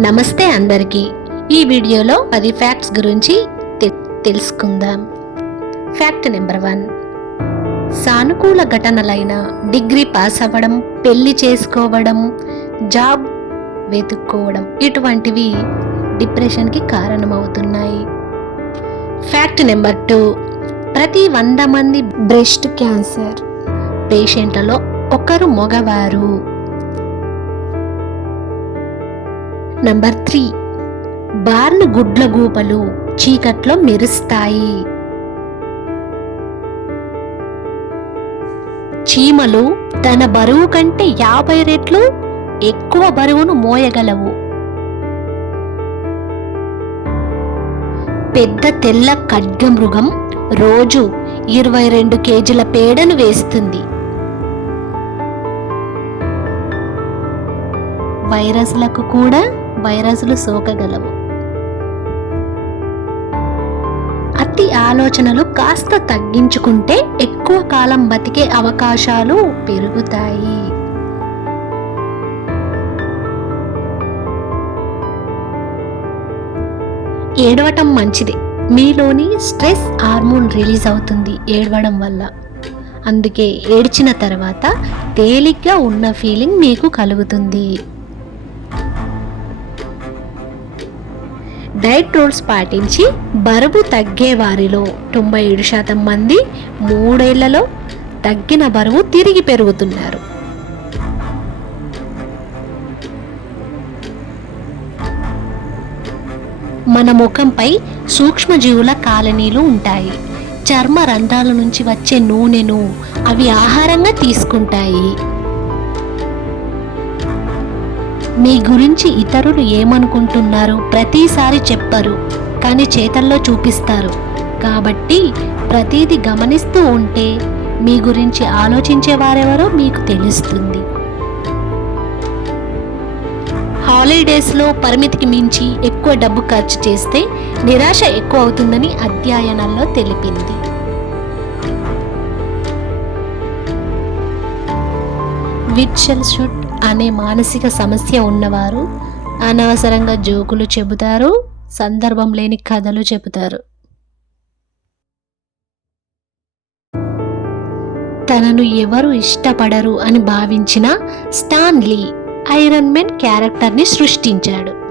నమస్తే అందరికీ. ఈ వీడియోలో పది ఫ్యాక్ట్స్ గురించి తె- తెలుసుకుందాం. Fact number one. సానుకూల ఘటనలైన డిగ్రీ పాస్ అవ్వడం పెళ్ళి చేసుకోవడం జాబ్ వెతుక్కోవడం ఇటువంటివి డిప్రెషన్కి కారణమవుతున్నాయి. Fact number two. ప్రతి వంద మంది బ్రెస్ట్ క్యాన్సర్. పేషెంట్లలో ఒకరు మగవారు. Number three. బార్న్ గుడ్ల గూపలు చీకట్లో మెరుస్తాయి. చీమలు తన బరువు కంటే యాభై రెట్లు ఎక్కువ బరువును మోయగలవు. పెద్ద తెల్ల ఖడ్గమృగం రోజు ఇరవై రెండు కేజీల పేడను వేస్తుంది. వైరస్లకు కూడా వైరస్లు సోకగలవు. అతి ఆలోచనలు కాస్త తగ్గించుకుంటే ఎక్కువ కాలం బతికే అవకాశాలు పెరుగుతాయి. ఏడవటం మంచిది. మీలోని స్ట్రెస్ హార్మోన్ రిలీజ్ అవుతుంది ఏడవడం వల్ల. అందుకే ఏడ్చిన తర్వాత తేలిగ్గా ఉన్న ఫీలింగ్ మీకు కలుగుతుంది. డైట్ రూల్స్ పాటించి బరువు తగ్గే వారిలో తొంభై ఏడు శాతం మంది మూడేళ్ళలో తగ్గిన బరువు తిరిగి పెరుగుతున్నారు. మన ముఖంపై సూక్ష్మజీవుల కాలనీలు ఉంటాయి. చర్మ రంధ్రాల నుంచి వచ్చే నూనెను అవి ఆహారంగా తీసుకుంటాయి. మీ గురించి ఇతరులు ఏమనుకుంటున్నారు ప్రతిసారి చెప్పరు కానీ చేతల్లో చూపిస్తారు. కాబట్టి ప్రతిదీ గమనిస్తూ ఉంటే మీ గురించి ఆలోచించే వారెవరో మీకు తెలుస్తుంది. హాలిడేస్లో పరిమితికి మించి ఎక్కువ డబ్బు ఖర్చు చేస్తే నిరాశ ఎక్కువ అవుతుందని అధ్యయనాల్లో తెలిపింది. విట్షల్ షుడ్ అనే మానసిక సమస్య ఉన్నవారు అనవసరంగా జోకులు చెబుతారు సందర్భం లేని కథలు చెబుతారు. తనను ఎవరు ఇష్టపడరు అని భావించిన స్టాన్లీ ఐరన్ మెన్ క్యారెక్టర్ని సృష్టించాడు.